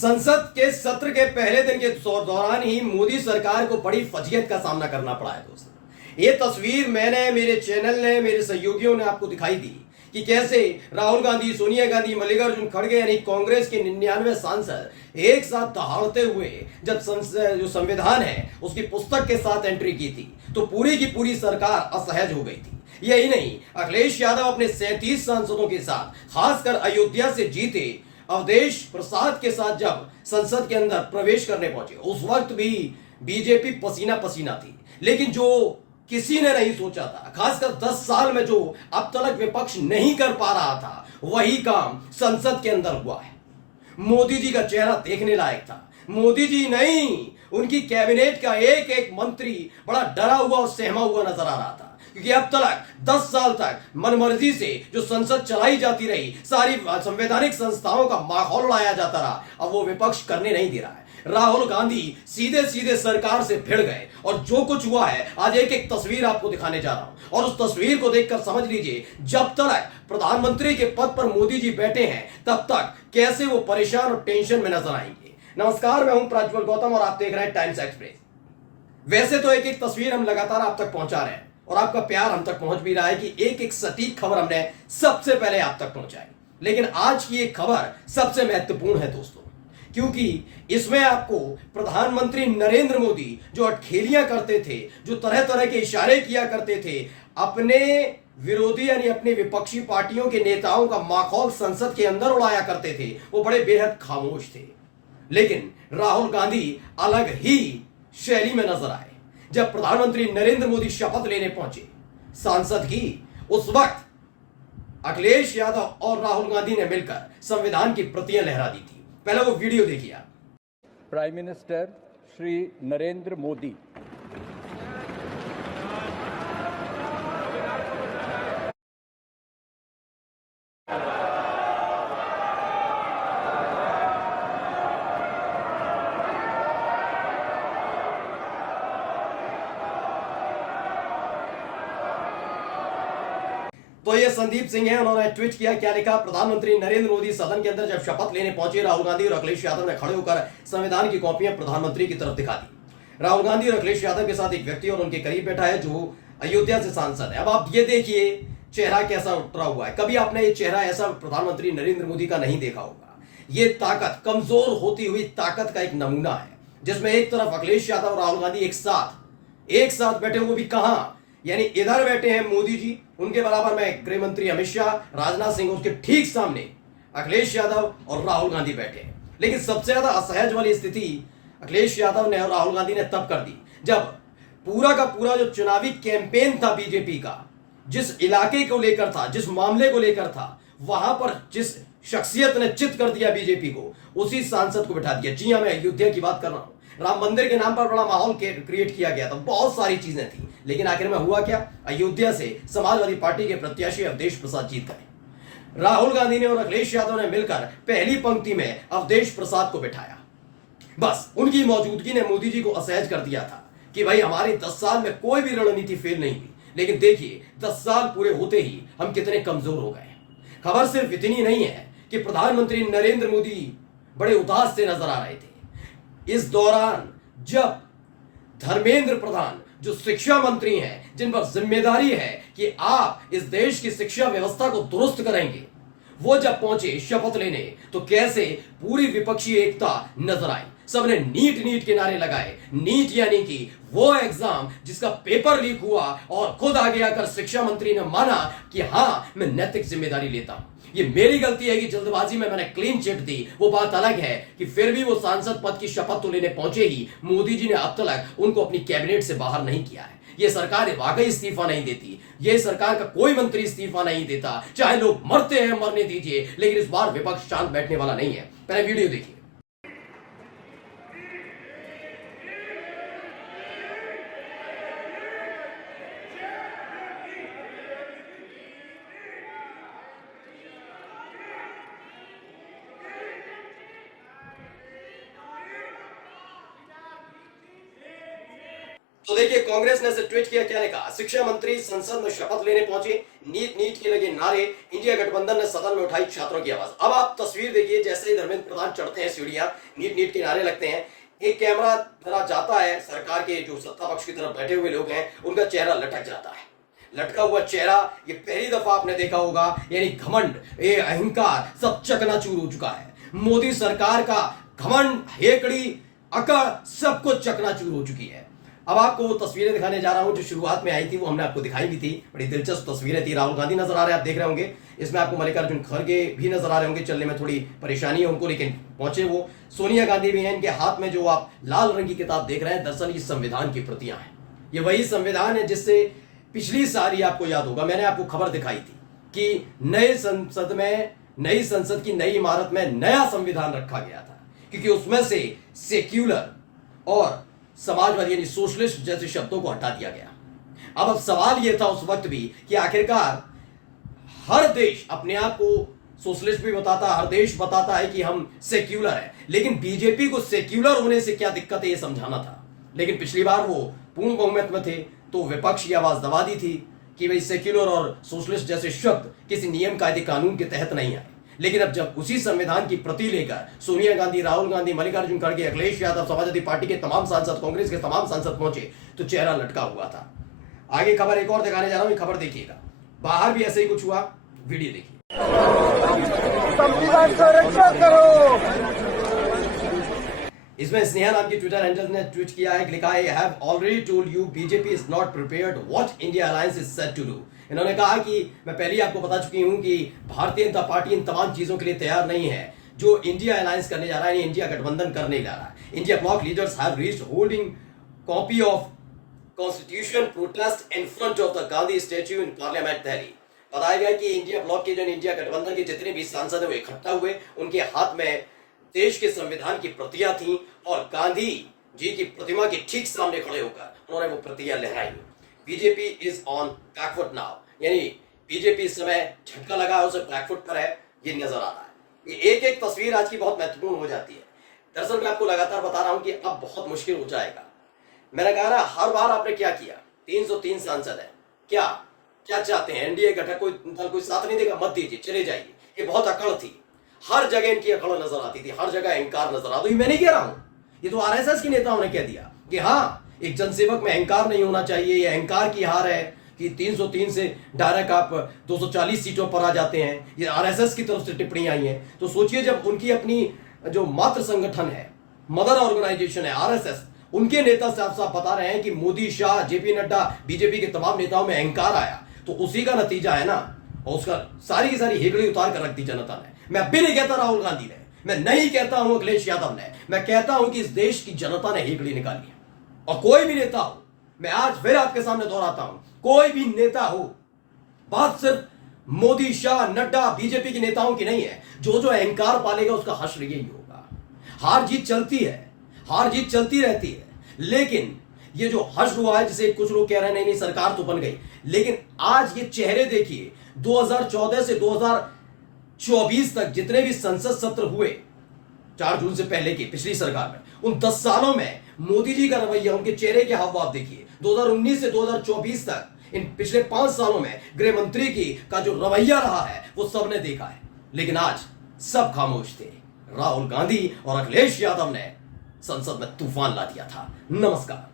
संसद के सत्र के पहले दिन के दौरान ही मोदी सरकार को बड़ी फजीहत का सामना करना पड़ा है दोस्तों। ये तस्वीर मैंने, मेरे चैनल ने, मेरे सहयोगियों ने आपको दिखाई दी कि कैसे राहुल गांधी, सोनिया गांधी, मल्लिकार्जुन खड़गे यानी कांग्रेस के 99 सांसद एक साथ दहाड़ते हुए जब संसद जो संविधान है उसकी पुस्तक के साथ एंट्री की थी तो पूरी की पूरी सरकार असहज हो गई थी। यही नहीं, अखिलेश यादव अपने 37 सांसदों के साथ खासकर अयोध्या से जीते अवधेश प्रसाद के साथ जब संसद के अंदर प्रवेश करने पहुंचे उस वक्त भी बीजेपी पसीना पसीना थी। लेकिन जो किसी ने नहीं सोचा था, खासकर 10 साल में जो अब तक विपक्ष नहीं कर पा रहा था, वही काम संसद के अंदर हुआ है। मोदी जी का चेहरा देखने लायक था। मोदी जी नहीं, उनकी कैबिनेट का एक एक मंत्री बड़ा डरा हुआ और सहमा हुआ नजर आ रहा था, क्योंकि अब तक 10 साल तक मनमर्जी से जो संसद चलाई जाती रही, सारी संवैधानिक संस्थाओं का माहौल उड़ाया जाता रहा, अब वो विपक्ष करने नहीं दे रहा है। राहुल गांधी सीधे सीधे सरकार से भिड़ गए और जो कुछ हुआ है आज एक एक तस्वीर आपको दिखाने जा रहा हूं और उस तस्वीर को देखकर समझ लीजिए जब तक प्रधानमंत्री के पद पर मोदी जी बैठे हैं तब तक कैसे वो परेशान और टेंशन में नजर आएंगे। नमस्कार, मैं हूं प्रज्वल गौतम और आप देख रहे हैं टाइम्स एक्सप्रेस। वैसे तो एक एक तस्वीर हम लगातार आप तक पहुंचा रहे हैं और आपका प्यार हम तक पहुंच भी रहा है कि एक एक सटीक खबर हमने सबसे पहले आप तक पहुंचाई। लेकिन आज की एक खबर सबसे महत्वपूर्ण है दोस्तों, क्योंकि इसमें आपको प्रधानमंत्री नरेंद्र मोदी जो अटखेलियां करते थे, जो तरह तरह के इशारे किया करते थे, अपने विरोधी यानी अपनी विपक्षी पार्टियों के नेताओं का माहौल संसद के अंदर उड़ाया करते थे, वो बड़े बेहद खामोश थे। लेकिन राहुल गांधी अलग ही शैली में नजर आए जब प्रधानमंत्री नरेंद्र मोदी शपथ लेने पहुंचे सांसद की। उस वक्त अखिलेश यादव और राहुल गांधी ने मिलकर संविधान की प्रतियां लहरा दी थी। पहले वो वीडियो देखिए आप। प्राइम मिनिस्टर श्री नरेंद्र मोदी, तो ये संदीप सिंह है, उन्होंने ट्वीट किया, क्या लिखा? प्रधानमंत्री नरेंद्र मोदी सदन के अंदर जब शपथ लेने पहुंचे, राहुल गांधी और अखिलेश यादव ने खड़े होकर संविधान की कॉपियां प्रधानमंत्री की तरफ दिखा दी। राहुल गांधी और अखिलेश यादव के साथ एक व्यक्ति और उनके करीब बैठा है जो अयोध्या से सांसद है। अब आप ये देखिए चेहरा कैसा उतरा हुआ है। कभी आपने ये चेहरा ऐसा प्रधानमंत्री नरेंद्र मोदी का नहीं देखा होगा। ये ताकत, कमजोर होती हुई ताकत का एक नमूना है, जिसमें एक तरफ अखिलेश यादव और राहुल गांधी एक साथ बैठे, वो भी कहां, यानी इधर बैठे हैं मोदी जी, उनके बराबर में गृह मंत्री अमित शाह, राजनाथ सिंह, उसके ठीक सामने अखिलेश यादव और राहुल गांधी बैठे हैं। लेकिन सबसे ज्यादा असहज वाली स्थिति अखिलेश यादव ने और राहुल गांधी ने तब कर दी जब पूरा का पूरा जो चुनावी कैंपेन था बीजेपी का, जिस इलाके को लेकर था, जिस मामले को लेकर था, वहां पर जिस शख्सियत ने चित कर दिया बीजेपी को, उसी सांसद को बिठा दिया। जी हां, मैं अयोध्या की बात कर रहा हूं। राम मंदिर के नाम पर बड़ा माहौल क्रिएट किया गया था, बहुत सारी चीजें थी, लेकिन आखिर में हुआ क्या? अयोध्या से समाजवादी पार्टी के प्रत्याशी अवधेश प्रसाद जीत गए। राहुल गांधी ने और अखिलेश यादव ने मिलकर पहली पंक्ति में अवधेश प्रसाद को बिठाया। बस उनकी मौजूदगी ने मोदी जी को असहज कर दिया था कि भाई हमारी 10 साल में कोई भी रणनीति फेल नहीं हुई। लेकिन देखिए 10 साल पूरे होते ही हम कितने कमजोर हो गए। खबर सिर्फ इतनी नहीं है कि प्रधानमंत्री नरेंद्र मोदी बड़े उदास से नजर आ रहे थे। इस दौरान जब धर्मेंद्र प्रधान जो शिक्षा मंत्री हैं, जिन पर जिम्मेदारी है कि आप इस देश की शिक्षा व्यवस्था को दुरुस्त करेंगे, वो जब पहुंचे शपथ लेने तो कैसे पूरी विपक्षी एकता नजर आई। सबने नीट नीट के नारे लगाए। नीट यानी कि वो एग्जाम जिसका पेपर लीक हुआ और खुद आगे आकर शिक्षा मंत्री ने माना कि हां, मैं नैतिक जिम्मेदारी लेता हूं। ये मेरी गलती है कि जल्दबाजी में मैंने क्लीन चिट दी, वो बात अलग है कि फिर भी वो सांसद पद की शपथ तो लेने पहुंचे ही मोदी जी ने अब तक उनको अपनी कैबिनेट से बाहर नहीं किया है। ये सरकार वाकई इस्तीफा नहीं देती, ये सरकार का कोई मंत्री इस्तीफा नहीं देता, चाहे लोग मरते हैं मरने दीजिए, लेकिन इस बार विपक्ष शांत बैठने वाला नहीं है। पहले वीडियो देखिए। तो देखिए, कांग्रेस ने ऐसे ट्वीट किया, क्या लिखा। शिक्षा मंत्री संसद में शपथ लेने पहुंचे, नीट के लगे नारे, इंडिया गठबंधन ने सदन में उठाई छात्रों की आवाज। अब आप तस्वीर देखिए, जैसे ही धर्मेंद्र प्रधान चढ़ते हैं सीढ़ियां, नीट के नारे लगते हैं, एक कैमरा जरा जाता है, सरकार के जो सत्ता पक्ष की तरफ बैठे हुए लोग हैं उनका चेहरा लटक जाता है। लटका हुआ चेहरा, ये पहली दफा आपने देखा होगा। यानी घमंड, ये अहंकार सब चकनाचूर हो चुका है। मोदी सरकार का घमंड, हेकड़ी, अकड़ सब कुछ चकनाचूर हो चुकी है। अब आपको वो तस्वीरें दिखाने जा रहा हूं जो शुरुआत में आई थी, वो हमने आपको दिखाई भी थी। बड़ी दिलचस्प तस्वीरें थी। राहुल गांधी नजर आ रहे हैं, आप देख रहे होंगे। इसमें आपको मल्लिकार्जुन खड़गे भी नजर आ रहे होंगे। चलने में थोड़ी परेशानी है उनको, लेकिन पहुंचे वो। सोनिया गांधी भी हैं। इनके हाथ में जो आप लाल रंग की किताब देख रहे हैं, दरअसल ये संविधान की प्रतियां हैं। ये वही संविधान है जिससे पिछली साल, आपको याद होगा, मैंने आपको खबर दिखाई थी कि नई संसद की नई इमारत में नया संविधान रखा गया था, क्योंकि उसमें से सेक्युलर और समाजवादी यानी सोशलिस्ट जैसे शब्दों को हटा दिया गया। अब सवाल यह था उस वक्त भी कि आखिरकार हर देश अपने आप को सोशलिस्ट भी बताता, हर देश बताता है कि हम सेक्युलर है, लेकिन बीजेपी को सेक्युलर होने से क्या दिक्कत है, यह समझाना था। लेकिन पिछली बार वो पूर्ण बहुमत में थे, तो विपक्ष की आवाज दबा दी थी कि भाई सेक्युलर और सोशलिस्ट जैसे शब्द किसी नियम कायदे कानून के तहत नहीं आए। लेकिन अब जब उसी संविधान की प्रति लेकर सोनिया गांधी, राहुल गांधी, मल्लिकार्जुन खड़गे, अखिलेश यादव, समाजवादी पार्टी के तमाम सांसद, कांग्रेस के तमाम सांसद पहुंचे, तो चेहरा लटका हुआ था। आगे खबर एक और दिखाने जा रहा हूं, खबर देखिएगा। बाहर भी ऐसे ही कुछ हुआ, वीडियो देखिए। संविधान का रक्षा करो। इसमें स्नेहा नाम की ट्विटर हैंडल ने ट्वीट किया है, लिखा है, have already told you BJP is not prepared what India alliance is set to do. इन्होंने कहा कि मैं पहले ही आपको बता चुकी हूं कि भारतीय जनता पार्टी इन तमाम चीजों के लिए तैयार नहीं है जो इंडिया अलायंस करने जा रहा है, इंडिया गठबंधन करने जा रहा है। India block leaders have reached holding copy of constitution protest in front of the Gandhi statue in parliament Delhi. बताया गया कि इंडिया ब्लॉक के जो इंडिया गठबंधन के जितने भी सांसद वो इकट्ठा हुए, उनके हाथ में देश के संविधान की प्रतियां थी और गांधी जी की प्रतिमा के ठीक सामने खड़े होकर उन्होंने वो प्रतियां लहराई। BJP is on back foot now, यानी बीजेपी इस समय झटका लगा है, उसे बैकफुट पर है, ये नजर आ रहा है। ये एक एक तस्वीर आज की बहुत महत्वपूर्ण हो जाती है। दरअसल मैं आपको लगातार बता रहा हूं कि अब बहुत मुश्किल हो जाएगा। मैंने कहा ना, हर बार आपने क्या किया, 303 सांसद है, क्या क्या चाहते हैं, एनडीए गठन कोई साथ नहीं देगा, मत दीजिए, चले जाइए। ये बहुत अकड़ थी, हर जगह इनकी अकड़ नजर आती थी, हर जगह अहंकार नजर आता। मैं नहीं कह रहा हूं, ये तो आरएसएस के नेताओं ने कह दिया कि हाँ, एक जनसेवक में अहंकार नहीं होना चाहिए, ये अहंकार की हार है कि 303 से डायरेक्ट आप 240 सीटों पर आ जाते हैं। ये आरएसएस की तरफ से टिप्पणी आई है। तो सोचिए, जब उनकी अपनी जो मातृ संगठन है, मदर ऑर्गेनाइजेशन है आरएसएस, उनके नेता साफ साफ बता रहे हैं कि मोदी, शाह, जेपी नड्डा, बीजेपी के तमाम नेताओं में अहंकार आया, तो उसी का नतीजा है ना। और उसका सारी की सारी हेकड़ी उतार कर रख दी जनता ने। मैं अब भी नहीं कहता राहुल गांधी ने, मैं नहीं कहता हूं अखिलेश यादव ने, मैं कहता हूं कि इस देश की जनता ने हेकड़ी निकाली है। और कोई भी नेता हो, मैं आज फिर आपके सामने दोहराता हूं, कोई भी नेता हो, बात सिर्फ मोदी, शाह, नड्डा, बीजेपी के नेताओं की नहीं है। जो जो अहंकार पालेगा उसका हश्र यही होगा। हार जीत चलती है, हार जीत चलती रहती है, लेकिन ये जो हश्र हुआ है, जिसे कुछ लोग कह रहे हैं नहीं सरकार तो बन गई, लेकिन आज ये चेहरे देखिए, 2014 से 2024 तक जितने भी संसद सत्र हुए 4 जून से पहले की पिछली सरकार में, उन 10 सालों में मोदी जी का रवैया, उनके चेहरे के हाव भाव देखिए। 2019 से 2024 तक इन पिछले 5 सालों में गृह मंत्री का जो रवैया रहा है वो सबने देखा है। लेकिन आज सब खामोश थे। राहुल गांधी और अखिलेश यादव ने संसद में तूफान ला दिया था। नमस्कार।